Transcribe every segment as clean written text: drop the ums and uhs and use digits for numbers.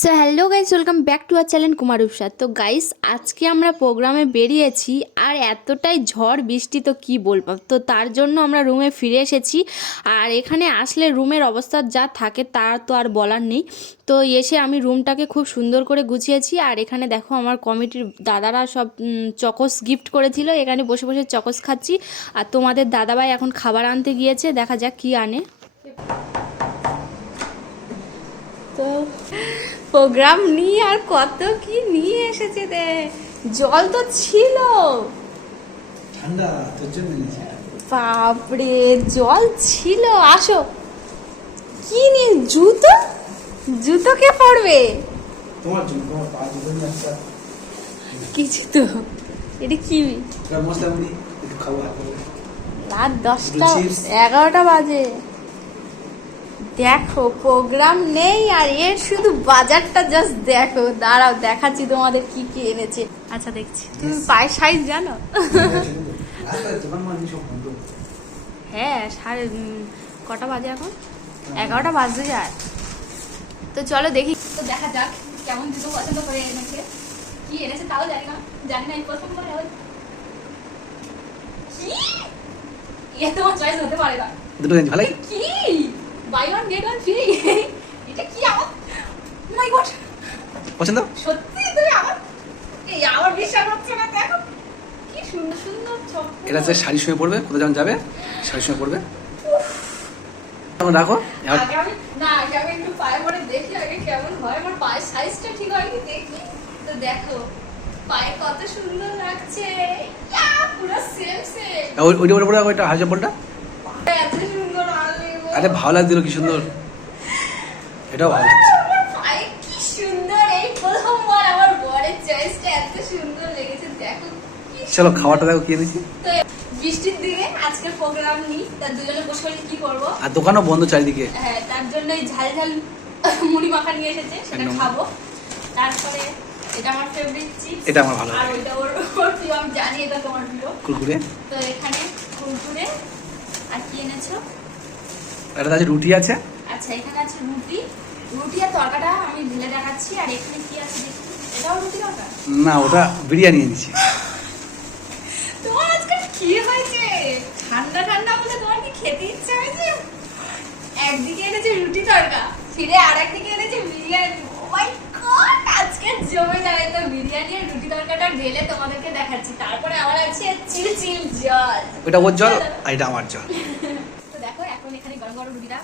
So hello guys, welcome back to our channel Kumar উপসা। তো guys, আজকে আমরা প্রোগ্রামে বেরিয়েছি আর এতটাই ঝড় বৃষ্টি তো কি বলবো। তো তার জন্য আমরা রুমে ফিরে এসেছি। আর এখানে আসলে রুমের অবস্থা যা থাকে তার তো আর বলার নেই। তো এসে আমি রুমটাকে খুব সুন্দর করে গুছিয়েছি। আর এখানে দেখো আমার কমিটির দাদারা সব চকোস গিফট করেছিল, এখানে বসে বসে চকোস খাচ্ছি। আর তোমাদের দাদাভাই এখন খাবার আনতে গিয়েছে, দেখা যাক কি আনে। তো প্রোগ্রাম নিয়ে আর কত কি নিয়ে এসেছে রে। জল তো ছিল, ঠান্ডা তোর জন্য নিয়েছি। বাপরে জল ছিল। আসো, কি নিয়ে? জুতো? জুতো কে পরবে? তোমার জন্য, তোমার পা জুতো নিয়ে একটা কিছু তো। এটা কি? মশলা মুড়ি একটু খাবো হাতে করে। রাত 10টা chips। 11টা বাজে। দেখো প্রোগ্রাম নেই আর এর শুধু বাজারটা জাস্ট দেখো। দাঁড়াও দেখাচ্ছি তোমাদের কি কি এনেছে। আচ্ছা দেখছি। তুমি পায়ের সাইজ জানো? রাস্তায় দোকান মানে সব বন্ধ। হ্যাঁ, কটা বাজে এখন? 11টা বাজতে যায়। তো চলো দেখি, তো দেখা যাক কেমন জুতো পছন্দ করে এনেছে। কি এনেছে তাও জানি না, এই প্রথমবার কি এ তোমার চয়েস হতে পারে না। দুটো গেঞ্জি ভালো কি buy one get one free? এটা কি আমার মাই গড পছন্দ? সত্যি তুমি আমার বিশ্বাস হচ্ছে না। দেখো কি সুন্দর সুন্দর চপ্পল। এটা হচ্ছে শাড়ির সঙ্গে পরবে, কোথাও যখন যাবে শাড়ির সঙ্গে পরবে। তখন রাখো। আগে আমি একটু পায়ে পরে দেখি আগে কেমন হয়। আমার পায়ের সাইজটা ঠিক হয় কি দেখি। তো দেখো পায়ে কত সুন্দর লাগছে। ইয়া, পুরো সেম সেম। ওইটা ওটা পরে ওইটা হাই চপ্পলটা। এত সুন্দর আলে। আরে ভালো লাগছিল, কি সুন্দর। এটাও ভালো লাগছে। আমার পায়ে কি সুন্দর। এই প্রথমবার আমার বরের চয়েসটা এত সুন্দর লেগেছে। দেখো কি চলো খাওয়াটা দেখো কি এনেছি। তো বৃষ্টির দিনে আজকে প্রোগ্রাম নিই, তার দুজনে বসে বসে কি করবো। আর দোকানও বন্ধ চারিদিকে। হ্যাঁ, তার জন্য এই ঝাল ঝাল মুড়ি মাখা নিয়ে এসেছে, সেটা একদম। খাবো। তারপরে এটা আমার ফেভারিট চিপস। এটা আমার ভালো আর লাগে। ওইটা ওর প্রিয়, আমি জানি এটা তোমার প্রিয়। কুরকুরে। তো এখানে কুরকুরে। আর কি এনেছো? এটা আছে রুটি আছে। আচ্ছা, এখানে আছে রুটি। রুটি আর তরকাটা আমি ঢেলে দেখাচ্ছি। আর এখানে কি আছে দেখি। এটাও রুটি তরকা? না, ওটা বিরিয়ানি এনেছি। তোমার আজকে কি হয়েছে? ঠান্ডা ঠান্ডা বলে তোমার কি খেতে ইচ্ছা হয়েছে? একদিকে এনেছে রুটি তরকা, ফিরে আর একদিকে এনেছে বিরিয়ানি। ও মাই গড, আজকে জমে যাবে। তো বিরিয়ানি আর রুটি তরকাটা ঢেলে তোমাদেরকে দেখাচ্ছি। তারপরে আমার আছে চিল চিল জল। ওটা ওর জল আর এটা আমার জল। তো দেখো এখন এখানে গরম গরম রুটিটা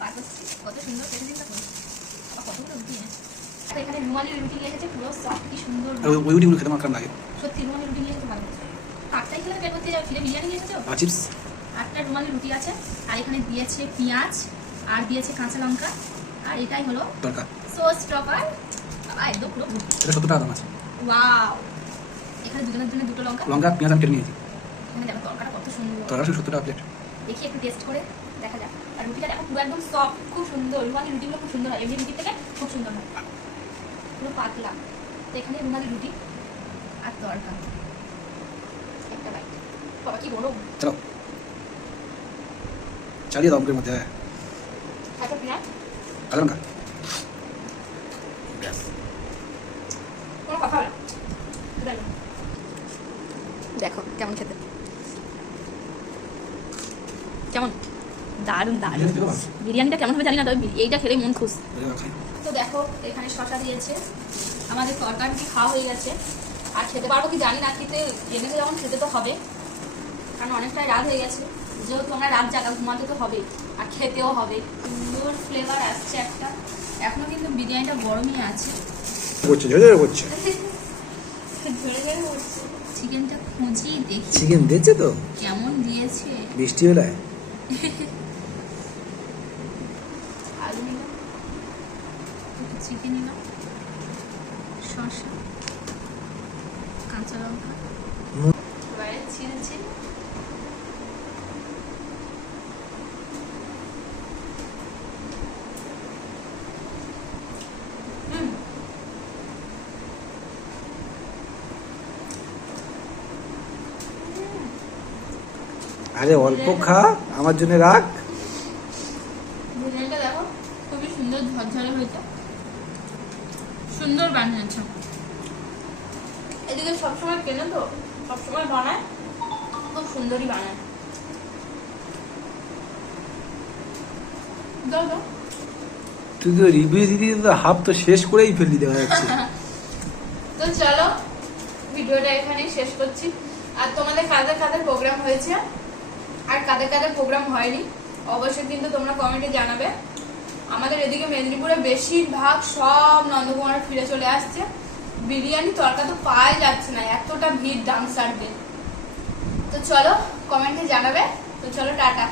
বার করছি। কত সুন্দর প্যাকেজিংটা করে। আবার কতগুলো রুটি এনেছে। তো এখানে রুমালি রুটি নিয়ে এসেছে, পুরো সফট, কি সুন্দর। আর ওই রুটিগুলো খেতে আমার কেমন লাগে। সত্যি রুমালি রুটি নিয়ে এসেছে ভালো। আটটাই খেলে পেট ভর্তি যাবে। ফিরে বিরিয়ানি নিয়ে এসেছো? আর চিপস। 8টা রুমালি রুটি আছে। আর এখানে দিয়েছে পেঁয়াজ, আর দিয়েছে কাঁচা লঙ্কা, আর এটাই হলো তরকা। Sauce topper. বাবা একদম পুরো এটা 70 টাকা দাম আছে। ওয়াও। এখানে দুজনের জন্য দুটো লঙ্কা। লঙ্কা পেঁয়াজ আমি কেটে নিয়েছি। এখানে দেখো তরকাটা কত সুন্দর। তরকা 70 টাকা প্লেট। দেখি একটু টেস্ট করে দেখা যাক। আর রুটিটা দেখো পুরো একদম সফট, খুব সুন্দর। রুমালি রুটিগুলো খুব সুন্দর হয়, এমনি রুটি থেকে খুব সুন্দর হয়, পুরো পাতলা। তো এখানে রুমালি রুটি আর তরকা। একটা বাইট। বাবা কি বড়। চলো চালিয়ে দাও মুখের মধ্যে। এত পেঁয়াজ, কাঁচা লঙ্কা। কোনো কথা হবে না। দেখো কেমন খেতে, কেমন দারুণ দারুণ। বিরিয়ানিটা কেমন হবে জানি না, তবে এইটা খেলে মন খুশ। তো দেখো এখানে শসা দিয়েছে। আমাদের তরকারি খাওয়া হয়ে গেছে। আর খেতে পারবো কি জানি না, কিন্তু এনেছে যখন খেতে তো হবে, কারণ অনেকটাই রাত হয়ে গেছে। যেহেতু আমরা রাত জাগা, ঘুমাতে তো হবে আর খেতেও হবে। সুন্দর ফ্লেভার আসছে একটা। এখনো কিন্তু বিরিয়ানিটা গরমই আছে। ঝরে ঝরে পড়ছে। ঝরে ঝরে পড়ছে। চিকেনটা খুঁজি দেখি চিকেন দিয়েছে তো কেমন দিয়েছে। বৃষ্টি হলে আলু নিলাম, একটু চিকেন নিলাম, শসা, কাঁচা লঙ্কা, বাইরে ছিল ছিল। আরে অল্প খা, আমার জন্য রাখ। বিরিয়ানিটা দেখো খুবই সুন্দর ঝরঝরে হয়েছে। সুন্দর বানিয়েছে। এদিকে সবসময় কেনে তো, সবসময় বানায়, খুব সুন্দরই বানায়। দাও দাও। তুই তো রিভিউ দিদি তো হাফ তো শেষ করেই ফেললি দেখা যাচ্ছে। তো চলো ভিডিওটা এখানেই শেষ করছি। আর তোমাদের কাদের কাদের প্রোগ্রাম হয়েছে আর কাদের কাদের প্রোগ্রাম হয়নি অবশ্যই কিন্তু তোমরা কমেন্টে জানাবে। আমাদের এদিকে মেদিনীপুরে বেশিরভাগ সব নন্দকুমার ফিরে চলে আসছে। বিরিয়ানি তরকা তো পাওয়াই যাচ্ছে না, এতটা ভিড় ডান্সারদের। তো চলো কমেন্টে জানাবে। তো চলো টাটা।